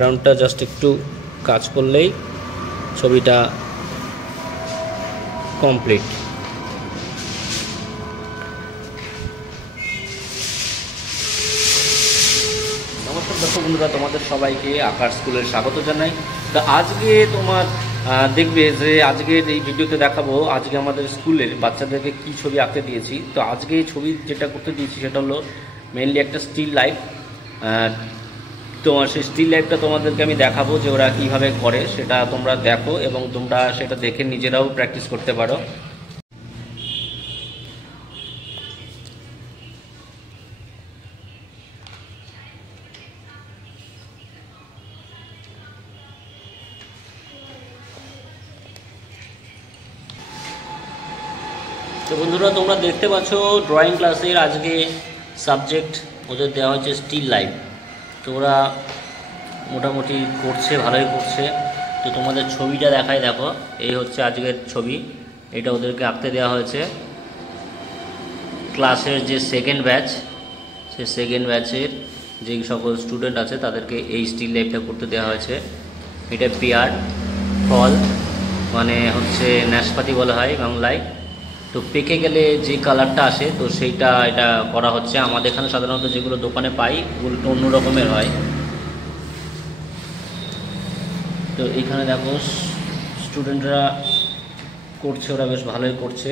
ব্যাকগ্রাউন্ডটা জাস্ট একটু কাজ করলেই ছবিটা কমপ্লিট। নমস্কার দর্শক বন্ধুরা, তোমাদের সবাইকে আকার স্কুলের স্বাগত জানাই। তো আজকে তোমার দেখবে যে আজকের এই ভিডিওতে দেখাবো আজকে আমাদের স্কুলের বাচ্চাদেরকে কি ছবি আঁকতে দিয়েছি। তো আজকে এই ছবি যেটা করতে দিয়েছি সেটা হলো মেনলি একটা স্টিল লাইফ। তোমার সেই স্টিল লাইফটা তোমাদেরকে আমি দেখাবো যে ওরা কীভাবে করে, সেটা তোমরা দেখো এবং তোমরা সেটা দেখে নিজেরাও প্র্যাকটিস করতে পারো। তো বন্ধুরা, তোমরা দেখতে পাচ্ছ ড্রয়িং ক্লাসের আজকে সাবজেক্ট ওদের দেওয়া হচ্ছে স্টিল লাইফ। তো ওরা মোটামুটি করছে, ভালোই করছে। তো তোমাদের ছবিটা দেখায়, দেখো এই হচ্ছে আজকের ছবি। এটা ওদেরকে আঁকতে দেওয়া হয়েছে। ক্লাসের যে সেকেন্ড ব্যাচ, সেই সেকেন্ড ব্যাচের যে সকল স্টুডেন্ট আছে তাদেরকে এই স্টিল লাইফটা করতে দেওয়া হয়েছে। এটা পেয়ার ফল মানে হচ্ছে নাশপাতি বলা হয় বাংলায়। তো পেকে গেলে যে কালারটা আসে তো সেইটা এটা করা হচ্ছে। আমাদের এখানে সাধারণত যেগুলো দোকানে পাই ওগুলো একটু অন্য রকমের হয়। তো এইখানে দেখো স্টুডেন্টরা করছে, ওরা বেশ ভালোই করছে।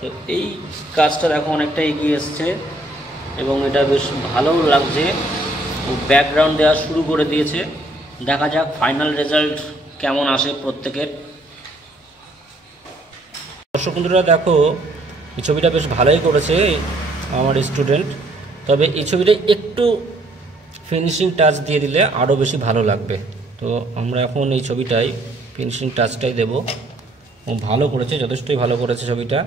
তো এই কাজটা দেখো অনেকটা এগিয়ে এসছে এবং এটা বেশ ভালোও লাগছে। ও ব্যাকগ্রাউন্ড দেওয়া শুরু করে দিয়েছে। দেখা যাক ফাইনাল রেজাল্ট কেমন আসে প্রত্যেকের। দর্শক বন্ধুরা দেখো, এই ছবিটা বেশ ভালোই করেছে আমার স্টুডেন্ট। তবে এই ছবিটা একটু ফিনিশিং টাচ দিয়ে দিলে আরও বেশি ভালো লাগবে। তো আমরা এখন এই ছবিটাই ফিনিশিং টাচটাই দেব। ও ভালো করেছে, যথেষ্টই ভালো করেছে ছবিটা।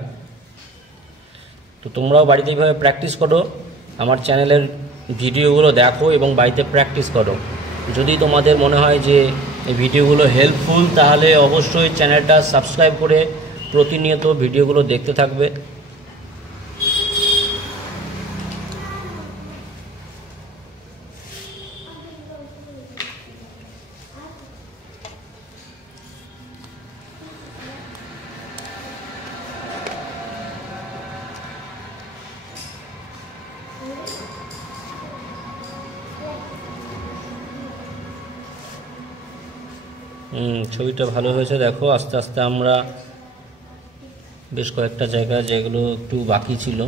তো তোমরাও বাড়িতে এইভাবে প্র্যাকটিস করো, আমার চ্যানেলের ভিডিওগুলো দেখো এবং বাড়িতে প্র্যাকটিস করো। যদি তোমাদের মনে হয় যে এই ভিডিওগুলো হেল্পফুল তাহলে অবশ্যই চ্যানেলটা সাবস্ক্রাইব করে প্রতিনিয়ত ভিডিওগুলো দেখতে থাকবে। ছবিটা ভালো হয়েছে। দেখো আস্তে আস্তে আমরা বেশ কয়েকটা জায়গা যেগুলো একটু বাকি ছিল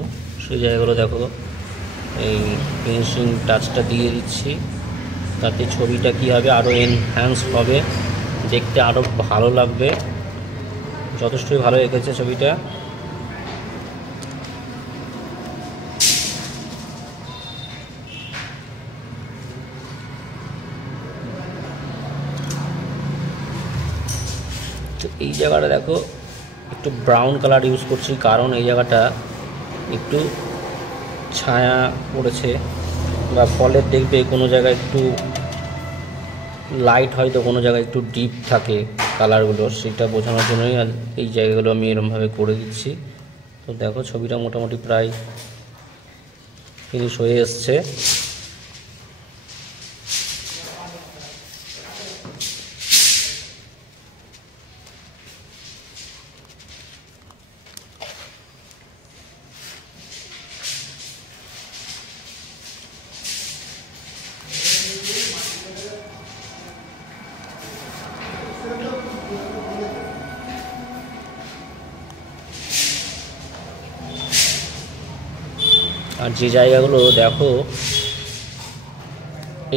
সেই জায়গাগুলো দেখো এই ফিনিশিং টাচটা দিয়ে দিচ্ছি। তাতে ছবিটা কী হবে, আরও এনহ্যান্স হবে, দেখতে আরও ভালো লাগবে। যথেষ্টই ভালো এঁকেছে ছবিটা। তো এই জায়গাটা দেখো একটু ব্রাউন কালার ইউজ করছি, কারণ এই জায়গাটা একটু ছায়া পড়েছে বা ফলের দেখবে কোনো জায়গায় একটু লাইট হয় তো কোনো জায়গায় একটু ডিপ থাকে কালারগুলো, সেটা বোঝানোর জন্যই এই জায়গাগুলো আমি এরকমভাবে করে দিচ্ছি। তো দেখো ছবিটা মোটামুটি প্রায় ফিনিশ হয়ে এসছে। আর যে জায়গাগুলো দেখো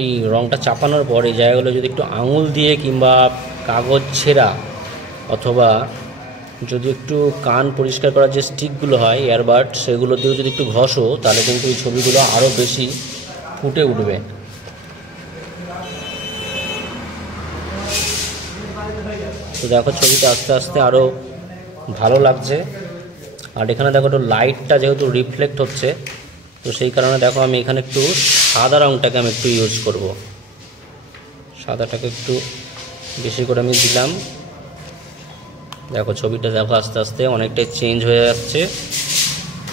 এই রঙটা চাপানোর পর এই জায়গাগুলো যদি একটু আঙুল দিয়ে কিংবা কাগজ ছেঁড়া অথবা যদি একটু কান পরিষ্কার করার যে স্টিকগুলো হয় এয়ারবাড, সেগুলো দিয়েও যদি একটু ঘষো তাহলে কিন্তু এই ছবিগুলো আরও বেশি ফুটে উঠবে। তো দেখো ছবিটা আস্তে আস্তে আরও ভালো লাগছে। আর এখানে দেখো একটু লাইটটা যেহেতু রিফ্লেক্ট হচ্ছে তো সেই কারণে দেখো আমি এখানে একটু সাদা রঙটাকে আমি একটু ইউজ করব। সাদাটাকে একটু বেশি করে আমি দিলাম। দেখো ছবিটা দেখো আস্তে আস্তে অনেকটাই চেঞ্জ হয়ে যাচ্ছে।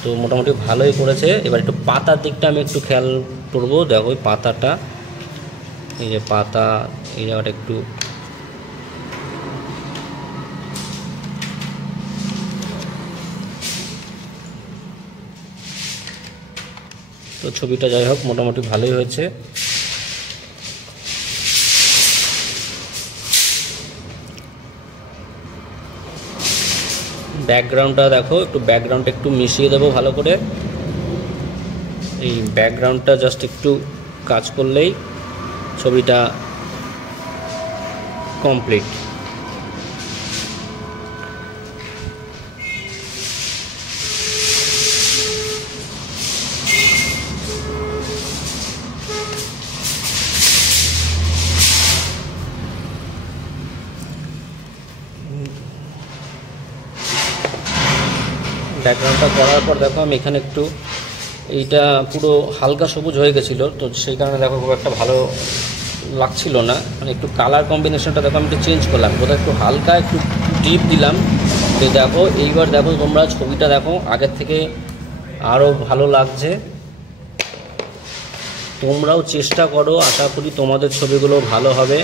তো মোটামুটি ভালোই করেছে। এবার একটু পাতার দিকটা আমি একটু খেয়াল করবো। দেখো ওই পাতাটা, এই যে পাতা, এই জায়গাটা একটু তো ছবিটা যাই হোক মোটামুটি ভালোই হয়েছে। ব্যাকগ্রাউন্ডটা দেখো, একটু ব্যাকগ্রাউন্ডটা একটু মিশিয়ে দেবো ভালো করে। এই ব্যাকগ্রাউন্ডটা জাস্ট একটু কাজ করলেই ছবিটা কমপ্লিট। ব্যাকগ্রাউন্ডটা করার পর দেখো আমি এখানে একটু, এইটা পুরো হালকা সবুজ হয়ে গেছিলো, তো সেই কারণে দেখো খুব একটা ভালো লাগছিল না। মানে একটু কালার কম্বিনেশনটা দেখো আমি একটু চেঞ্জ করলাম, কোথাও একটু হালকা একটু ডিপ দিলাম। তো দেখো এইবার দেখো তোমরা ছবিটা দেখো আগের থেকে আরও ভালো লাগছে। তোমরাও চেষ্টা করো, আশা করি তোমাদের ছবিগুলো ভালো হবে।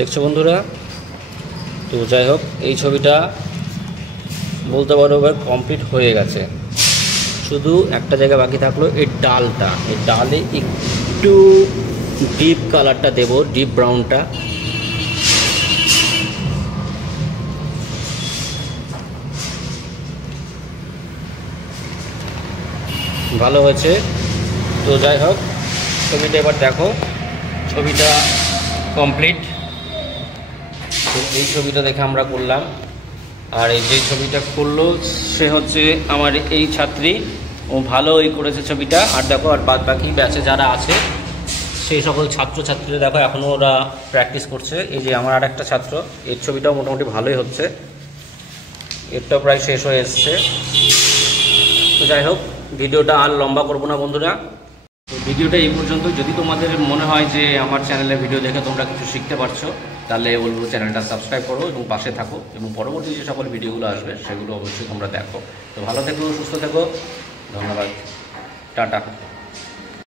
দেখছো বন্ধুরা? তো যাই হোক এই ছবিটা বলতে পারো এবার কমপ্লিট হয়ে গেছে। শুধু একটা জায়গা বাকি থাকলো, এই ডালটা, এই ডালে একটু ডিপ কালারটা দেব, ডিপ ব্রাউনটা। ভালো হয়েছে। তো যাই হোক ছবিটা এবার দেখো, ছবিটা কমপ্লিট। তো এই ছবিটা দেখে আমরা করলাম, আর এই যে ছবিটা করলো সে হচ্ছে আমার এই ছাত্রী, ও ভালোই করেছে ছবিটা। আর দেখো আর বাদ বাকি ব্যাচে যারা আছে সেই সকল ছাত্রছাত্রীরা দেখো এখনও ওরা প্র্যাকটিস করছে। এই যে আমার আর একটা ছাত্র, এর ছবিটাও মোটামুটি ভালোই হচ্ছে, এরটাও প্রায় শেষ হয়ে এসছে। তো যাই হোক ভিডিওটা আর লম্বা করবো না বন্ধুরা, তো ভিডিওটা এই পর্যন্ত। যদি তোমাদের মনে হয় যে আমার চ্যানেলে ভিডিও দেখে তোমরা কিছু শিখতে পারছো, তাহলে বলবো চ্যানেলটা সাবস্ক্রাইব করো এবং পাশে থাকো, এবং পরবর্তী যে সকল ভিডিওগুলো আসবে সেগুলো অবশ্যই তোমরা দেখো। তো ভালো থেকো, সুস্থ থেকো, ধন্যবাদ, টাটা।